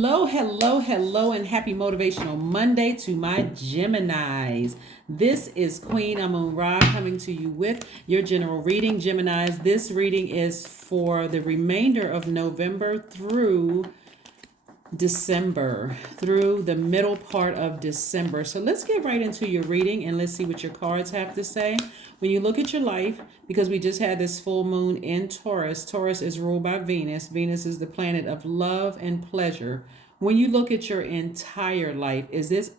Hello, hello, hello, and happy Motivational Monday to my Geminis. This is Queen Amun Ra coming to you with your general reading. Geminis, this reading is for the remainder of November through December, through the middle part of December. So let's get right into your reading and let's see what your cards have to say. When you look at your life, because we just had this full moon in Taurus, Taurus is ruled by Venus. Venus is the planet of love and pleasure. When you look at your entire life, is this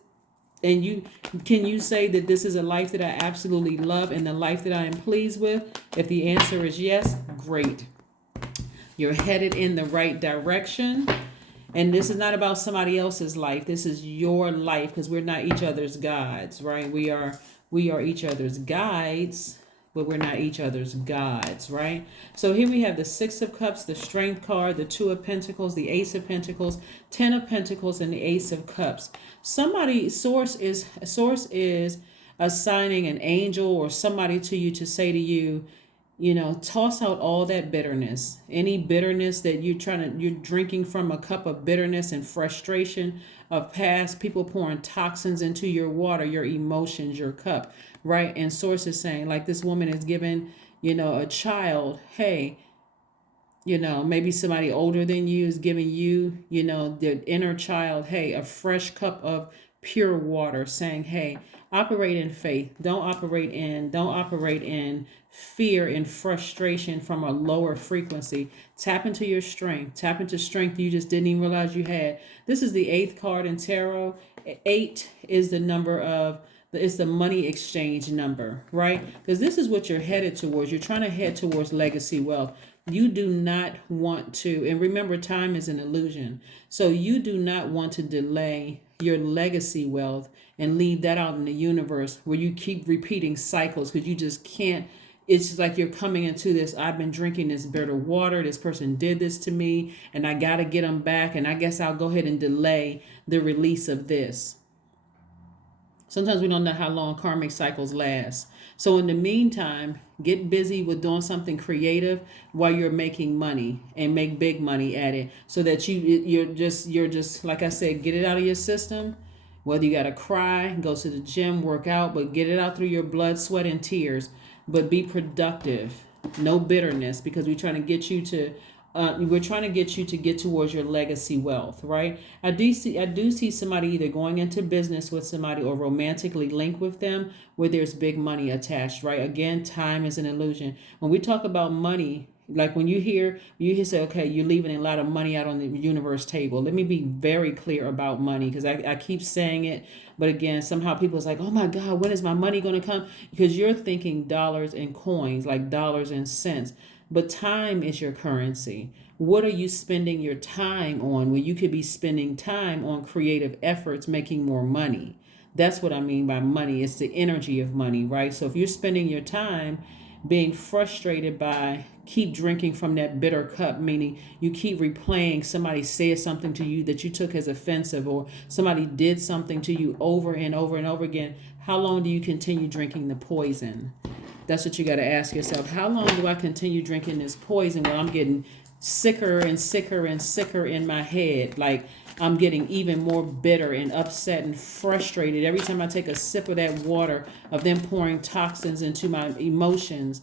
and you can you say that this is a life that I absolutely love and the life that I am pleased with? If the answer is yes, great. You're headed in the right direction. And this is not about somebody else's life. This is your life because we're not each other's guides, right? We are each other's guides, but we're not each other's gods, right? So here we have the Six of Cups, the Strength card, the Two of Pentacles, the Ace of Pentacles, Ten of Pentacles, and the Ace of Cups. Source is assigning an angel or somebody to you to say to you, toss out all that bitterness. Any bitterness that you're drinking from, a cup of bitterness and frustration of past people pouring toxins into your water, your emotions, your cup, right? And source is saying, like this woman is giving, a child, hey, maybe somebody older than you is giving you, the inner child, hey, a fresh cup of pure water, saying, hey, operate in faith. Don't operate in fear and frustration from a lower frequency. Tap into your strength. Tap into strength you just didn't even realize you had. This is the eighth card in tarot. Eight is the number of it's the money exchange number, right? Because this is what you're headed towards. You're trying to head towards legacy wealth. You do not want to, and remember, time is an illusion. So you do not want to delay your legacy wealth and leave that out in the universe where you keep repeating cycles because you just can't. It's just like you're coming into this, I've been drinking this bitter water, this person did this to me, and I got to get them back, and I guess I'll go ahead and delay the release of this. Sometimes we don't know how long karmic cycles last. So in the meantime, get busy with doing something creative while you're making money and make big money at it so that you're just like I said, get it out of your system. Whether you got to cry, go to the gym, work out, but get it out through your blood, sweat, and tears. But be productive. No bitterness because we're trying to get you to get towards your legacy wealth, right? I do see somebody either going into business with somebody or romantically linked with them where there's big money attached, right? Again, time is an illusion. When we talk about money, like when you hear say, okay, you're leaving a lot of money out on the universe table. Let me be very clear about money because I keep saying it, but again, somehow people's like, oh my God, when is my money going to come? Because you're thinking dollars and coins, like dollars and cents. But time is your currency. What are you spending your time on when you could be spending time on creative efforts, making more money? That's what I mean by money. It's the energy of money, right? So if you're spending your time being frustrated by keep drinking from that bitter cup, meaning you keep replaying somebody said something to you that you took as offensive or somebody did something to you over and over and over again, how long do you continue drinking the poison? That's what you got to ask yourself. How long do I continue drinking this poison when I'm getting sicker and sicker and sicker in my head? Like I'm getting even more bitter and upset and frustrated every time I take a sip of that water, of them pouring toxins into my emotions,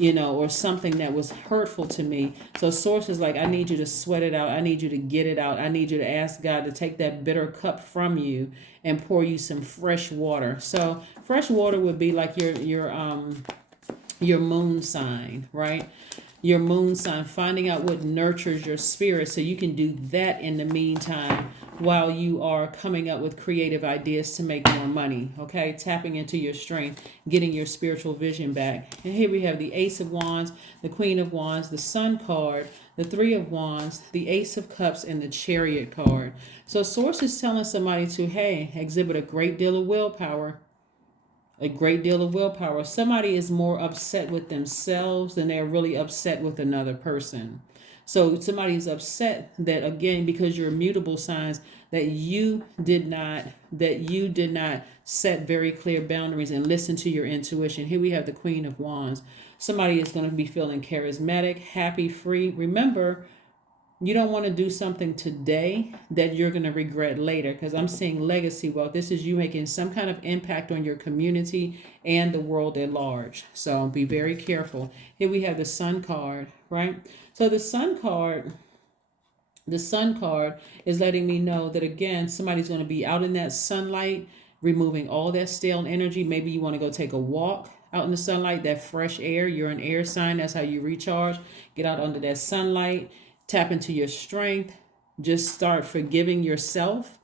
or something that was hurtful to me. So source is like, I need you to sweat it out. I need you to get it out. I need you to ask God to take that bitter cup from you and pour you some fresh water. So fresh water would be like your moon sign, right? Your moon sign, finding out what nurtures your spirit so you can do that in the meantime while you are coming up with creative ideas to make more money, okay? Tapping into your strength, getting your spiritual vision back. And here we have the Ace of Wands, the Queen of Wands, the Sun card, the Three of Wands, the Ace of Cups, and the Chariot card. So source is telling somebody to, hey, exhibit a great deal of willpower. A great deal of willpower. Somebody is more upset with themselves than they're really upset with another person. So somebody's upset that, again, because you're immutable signs, that you did not set very clear boundaries and listen to your intuition. Here we have the Queen of Wands. Somebody is going to be feeling charismatic, happy, free. Remember, You don't want to do something today that you're going to regret later, because I'm seeing legacy wealth. This is you making some kind of impact on your community and the world at large. So be very careful. Here we have the Sun card, right? So the Sun card is letting me know that, again, somebody's going to be out in that sunlight, removing all that stale energy. Maybe you want to go take a walk out in the sunlight, that fresh air. You're an air sign. That's how you recharge. Get out under that sunlight. Tap into your strength. Just start forgiving yourself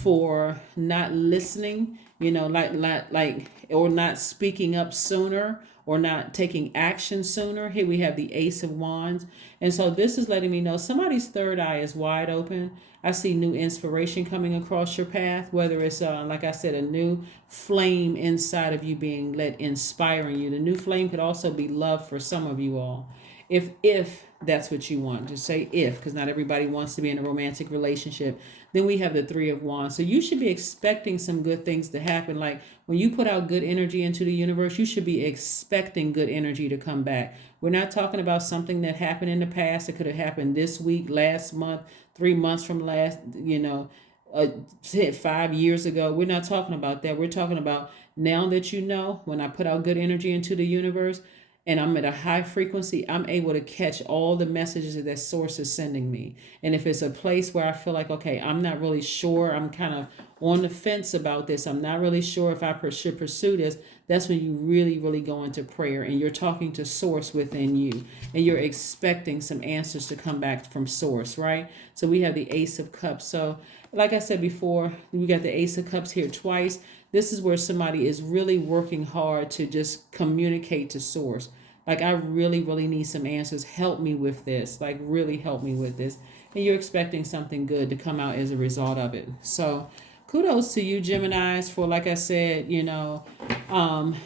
for not listening, or not speaking up sooner, or not taking action sooner. Here we have the Ace of Wands. And so this is letting me know somebody's third eye is wide open. I see new inspiration coming across your path, whether it's, like I said, a new flame inside of you being lit, inspiring you. The new flame could also be love for some of you all. If that's what you want, just say if, because not everybody wants to be in a romantic relationship. Then we have the Three of Wands. So you should be expecting some good things to happen. Like when you put out good energy into the universe, you should be expecting good energy to come back. We're not talking about something that happened in the past. It could have happened this week, last month, 3 months from last, 5 years ago. We're not talking about that. We're talking about now that when I put out good energy into the universe, and I'm at a high frequency, I'm able to catch all the messages that that source is sending me. And if it's a place where I feel like, okay, I'm not really sure, I'm kind of on the fence about this, I'm not really sure if I should pursue this, that's when you really, really go into prayer and you're talking to source within you. And you're expecting some answers to come back from source, right? So we have the Ace of Cups. So like I said before, we got the Ace of Cups here twice. This is where somebody is really working hard to just communicate to source. Like, I really, really need some answers. Help me with this. Like, really help me with this. And you're expecting something good to come out as a result of it. So kudos to you, Geminis, for, like I said,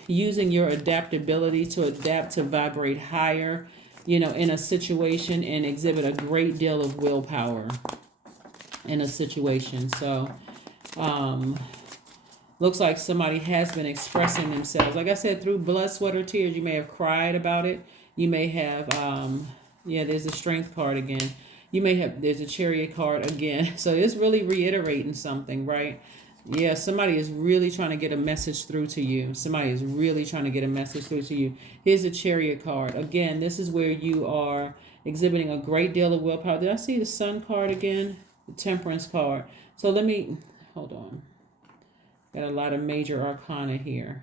using your adaptability to adapt to vibrate higher, in a situation, and exhibit a great deal of willpower in a situation. So, looks like somebody has been expressing themselves. Like I said, through blood, sweat, or tears. You may have cried about it. You may have, there's the Strength card again. There's a Chariot card again. So it's really reiterating something, right? Yeah, somebody is really trying to get a message through to you. Somebody is really trying to get a message through to you. Here's the Chariot card. Again, this is where you are exhibiting a great deal of willpower. Did I see the Sun card again? The Temperance card. So hold on. Got a lot of major arcana here.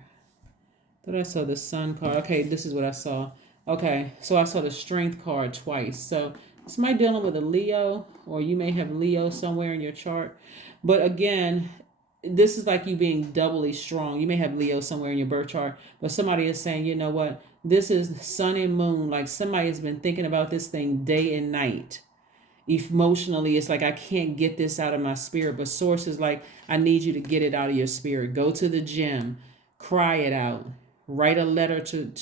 Thought I saw the Sun card. Okay, this is what I saw. Okay, so I saw the Strength card twice. So somebody dealing with a Leo, or you may have Leo somewhere in your chart. But again, this is like you being doubly strong. You may have Leo somewhere in your birth chart, but somebody is saying, you know what? This is Sun and Moon. Like somebody has been thinking about this thing day and night. Emotionally, it's like, I can't get this out of my spirit, but source is like, I need you to get it out of your spirit. Go to the gym, cry it out, write a letter to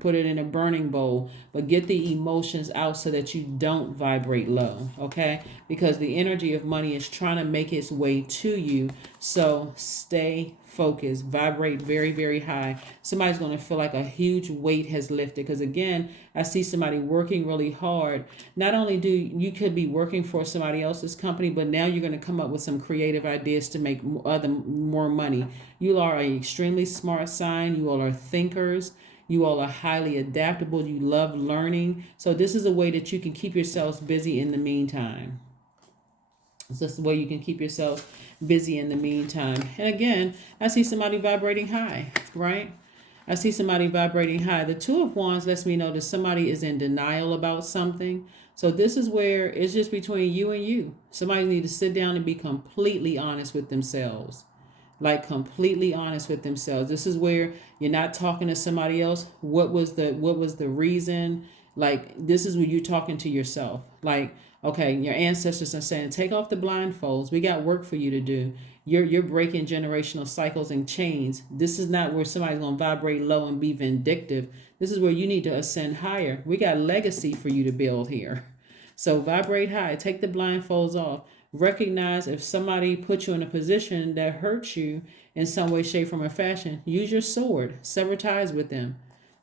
put it in a burning bowl, but get the emotions out so that you don't vibrate low. Okay, because the energy of money is trying to make its way to you. So stay focused, vibrate very, very high. Somebody's going to feel like a huge weight has lifted, because again, I see somebody working really hard. Not only you could be working for somebody else's company, but now you're going to come up with some creative ideas to make more money. You are an extremely smart sign. You all are thinkers. You all are highly adaptable. You love learning. So this is a way that you can keep yourselves busy in the meantime. It's just the way you can keep yourself busy in the meantime. And again, I see somebody vibrating high, right? I see somebody vibrating high. The Two of Wands lets me know that somebody is in denial about something. So this is where it's just between you and you. Somebody needs to sit down and be completely honest with themselves. Like completely honest with themselves. This is where you're not talking to somebody else. What was the reason? Like, this is when you're talking to yourself. Like, okay, your ancestors are saying, take off the blindfolds. We got work for you to do. You're breaking generational cycles and chains. This is not where somebody's going to vibrate low and be vindictive. This is where you need to ascend higher. We got legacy for you to build here. So vibrate high. Take the blindfolds off. Recognize if somebody put you in a position that hurts you in some way, shape, form, or fashion. Use your sword. Sever ties with them.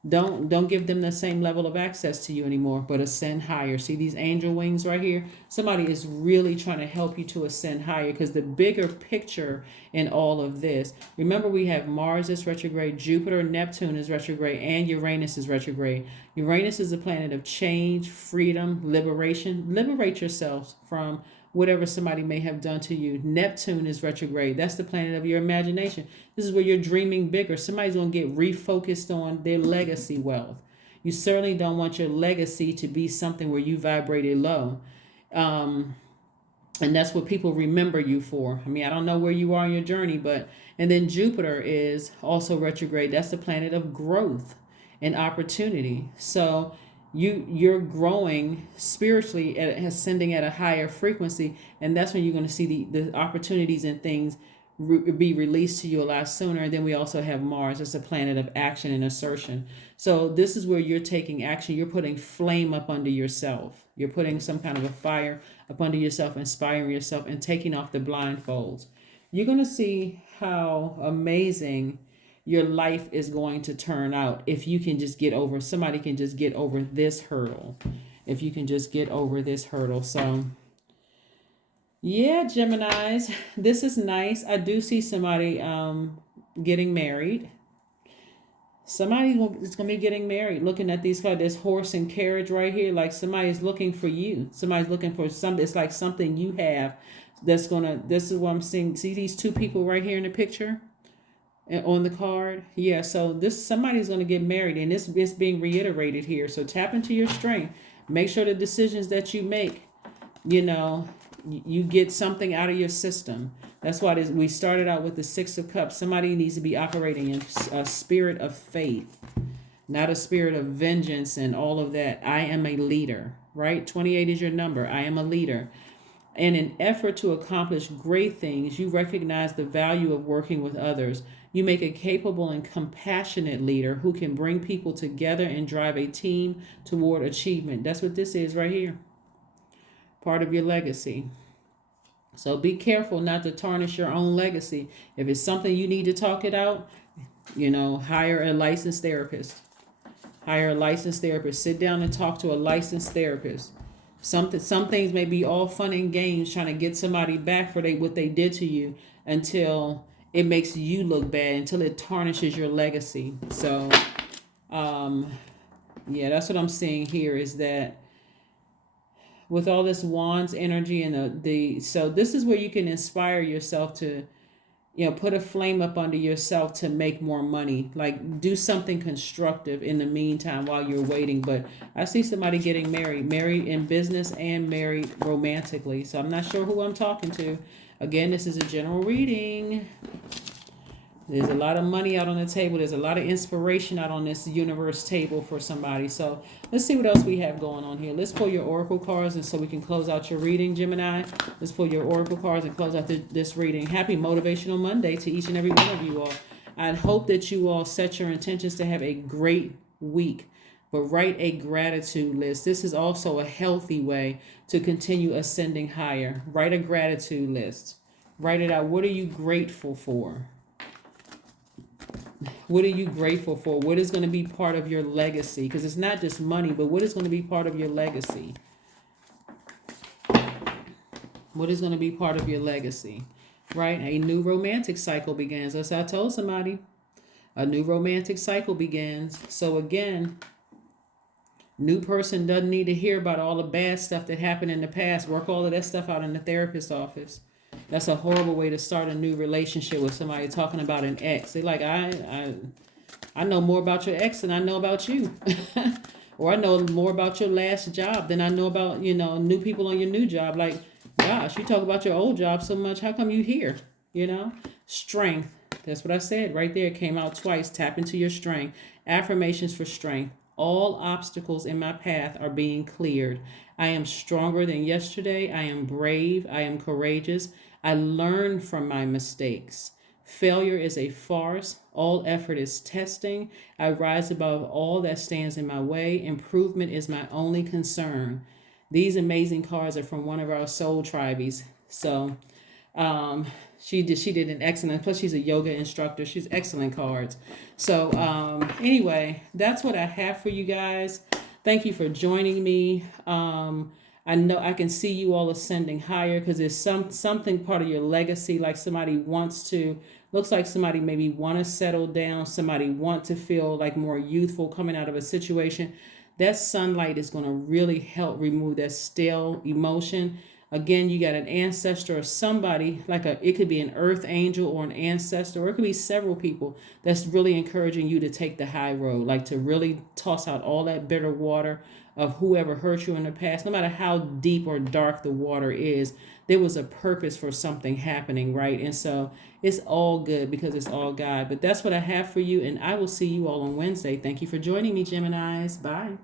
Don't give them the same level of access to you anymore, but ascend higher. See these angel wings right here? Somebody is really trying to help you to ascend higher, because the bigger picture in all of this, remember, we have Mars is retrograde, Jupiter, Neptune is retrograde, and Uranus is retrograde. Uranus is a planet of change, freedom, liberation. Liberate yourselves from whatever somebody may have done to you. Neptune is retrograde. That's the planet of your imagination. This is where you're dreaming bigger. Somebody's going to get refocused on their legacy wealth. You certainly don't want your legacy to be something where you vibrated low. And that's what people remember you for. I mean, I don't know where you are in your journey, and then Jupiter is also retrograde. That's the planet of growth and opportunity. So you're growing spiritually, ascending at a higher frequency, and that's when you're going to see the opportunities and things be released to you a lot sooner. And then we also have Mars. It's a planet of action and assertion. So this is where you're taking action. You're putting flame up under yourself. You're putting some kind of a fire up under yourself, inspiring yourself, and taking off the blindfolds. You're going to see how amazing your life is going to turn out if you can just get over, somebody can just get over this hurdle. If you can just get over this hurdle. So yeah, Geminis, this is nice. I do see somebody getting married. Somebody is going to be getting married. Looking at these cards, there's horse and carriage right here. Like somebody's looking for you. Somebody's looking for something. It's like something you have that's going to, this is what I'm seeing. See these two people right here in the picture on the card? Yeah, so this, somebody's going to get married, and it's being reiterated here. So tap into your strength. Make sure the decisions that you make, you get something out of your system. That's why we started out with the Six of Cups. Somebody needs to be operating in a spirit of faith, not a spirit of vengeance and all of that. I am a leader, right? 28 is your number. I am a leader. In an effort to accomplish great things, you recognize the value of working with others. You make a capable and compassionate leader who can bring people together and drive a team toward achievement. That's what this is right here. Part of your legacy. So be careful not to tarnish your own legacy. If it's something you need to talk it out, hire a licensed therapist. Hire a licensed therapist. Sit down and talk to a licensed therapist. Some things may be all fun and games trying to get somebody back for what they did to you, until it makes you look bad, until it tarnishes your legacy. So, yeah, that's what I'm seeing here, is that with all this wands energy and so this is where you can inspire yourself to, put a flame up under yourself to make more money. Like, do something constructive in the meantime while you're waiting. But I see somebody getting married in business and married romantically. So I'm not sure who I'm talking to. Again, this is a general reading. There's a lot of money out on the table. There's a lot of inspiration out on this universe table for somebody. So let's see what else we have going on here. Let's pull your oracle cards, and so we can close out your reading, Gemini. Let's pull your oracle cards and close out this reading. Happy Motivational Monday to each and every one of you all. I hope that you all set your intentions to have a great week, but write a gratitude list. This is also a healthy way to continue ascending higher. Write a gratitude list. Write it out. What are you grateful for? What are you grateful for? What is going to be part of your legacy? Because it's not just money, but what is going to be part of your legacy? What is going to be part of your legacy? Right? A new romantic cycle begins. As I told somebody, a new romantic cycle begins. So again, new person doesn't need to hear about all the bad stuff that happened in the past. Work all of that stuff out in the therapist's office. That's a horrible way to start a new relationship with somebody, talking about an ex. They're like, I know more about your ex than I know about you. Or I know more about your last job than I know about, new people on your new job. Like, gosh, you talk about your old job so much. How come you here? Strength. That's what I said right there. It came out twice. Tap into your strength. Affirmations for strength. All obstacles in my path are being cleared. I am stronger than yesterday. I am brave. I am courageous. I learn from my mistakes. Failure is a farce. All effort is testing. I rise above all that stands in my way. Improvement is my only concern. These amazing cards are from one of our soul tribes. So Um, she did an excellent. Plus, she's a yoga instructor. She's excellent cards. So anyway, that's what I have for you guys. Thank you for joining me. I know I can see you all ascending higher because there's something part of your legacy, like somebody wants to. Looks like somebody maybe want to settle down. Somebody want to feel like more youthful coming out of a situation. That sunlight is going to really help remove that stale emotion. Again, you got an ancestor or somebody it could be an earth angel or an ancestor, or it could be several people that's really encouraging you to take the high road, like to really toss out all that bitter water of whoever hurt you in the past. No matter how deep or dark the water is, there was a purpose for something happening, right? And so it's all good because it's all God. But that's what I have for you, and I will see you all on Wednesday. Thank you for joining me, Geminis. Bye.